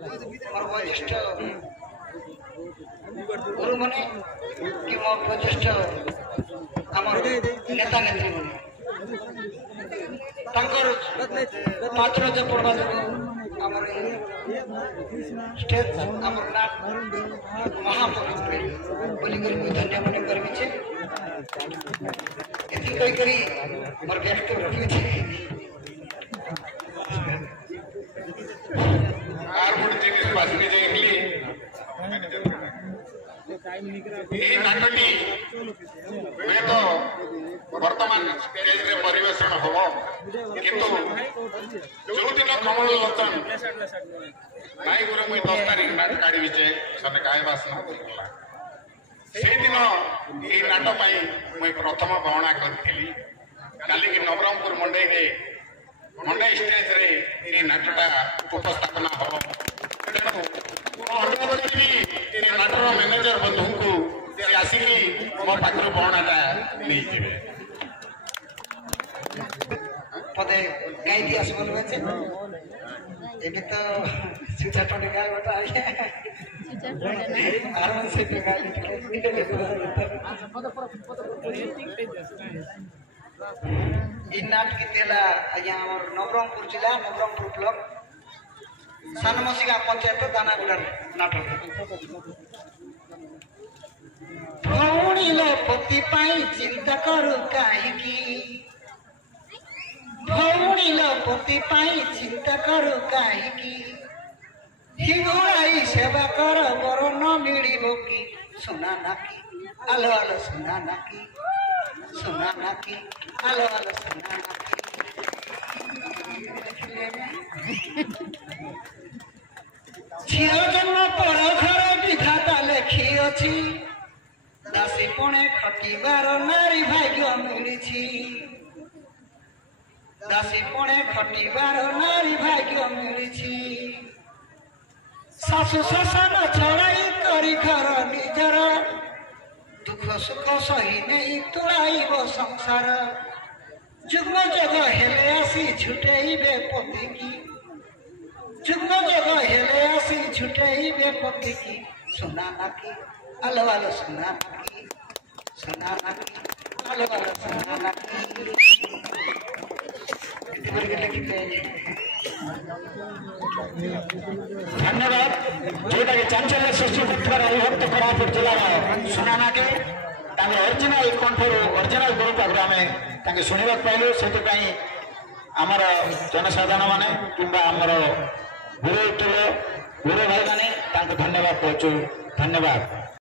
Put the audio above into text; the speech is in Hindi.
मोर वरिष्ठ गुरु मने कि मोर वरिष्ठ आमर नेता नेत्री मने तांकर पात्र जो पड़वा जो आमर स्टेज आमर नाट महापवित्र बोली कर मुझे धन्य मन करबी छे एथि कहि करी मोर व्यक्त रखी छे आर गुड जिनिस बासनी जेकली এই নাটকটি হয়তো বর্তমান স্টেজরে পরিবেশন হব কিন্তু যোদিন কমল লোচন নাই গুরু মুই 10 তারিখ নাট কাড়ি বিচে সনে কায় বাসনা করলা সেই দিন এই নাটক পাই মুই প্রথম বর্ণনা করছিলি কালি কি নবরঙ্গপুর মন্ডাইরে মন্ডাই স্টেজরে এই নাটকটা উপস্থাপনা হব অনুরোধ করি এই নাটক ম্যানেজর বন্ধুଙ୍କୁ ସେ ଆସିକି ମୋ ପାଖରୁ ବହଣାଟା ନେଇଯିବେ पदे गाई दिया से बोलबे छे एबे तो छुचा टोडी गाय बता आइए आराम से गाय इन नाट की तेला यहाँ हमर नवरंगपुर जिला नवरंगपुर ब्लॉक सानमसिगा पंचायत दानागुड़ा नाटक भौणीलो पति पाई चिंता करू काहेकी भौणीलो पति पाई चिंता करू काहेकी हिगुड़ाई सेवा कर बर न मिलिबो की सुना नाकी आलो आलो सुना नाकी आलो आलो सुना नाकी झियो जन्म पर घर विधाता लेखी अछि दासी पणे खटिबार नारी भाग्य मिलिछि दासी पणे खटिबार नारी भाग्य मिलिछि सासु ससन छड़ाई करी घर निजर दुख सुख सही नहीं तुड़ाइब संसार जुग्म जग हेले आसी छुटेइबे पति की जुग्म जग हेले आसी छुटेइबे पति की सुना नाकी आलो आलो सुना नाकी आलो आलो सुना नाकी धन्यवाद जोटा कि चांचल्य सृष्टि करथबार अविभक्त कोरापुट जिला सुनाना के तांगे ओरिजिनल कंठर ओरिजिनल गुरु प्रोग्राम तांगे सुनिबा पाइलो सेति पई हमर जनसाधारण माने किंबा हमर गुरु भाई माने तांको धन्यवाद कहछु धन्यवाद।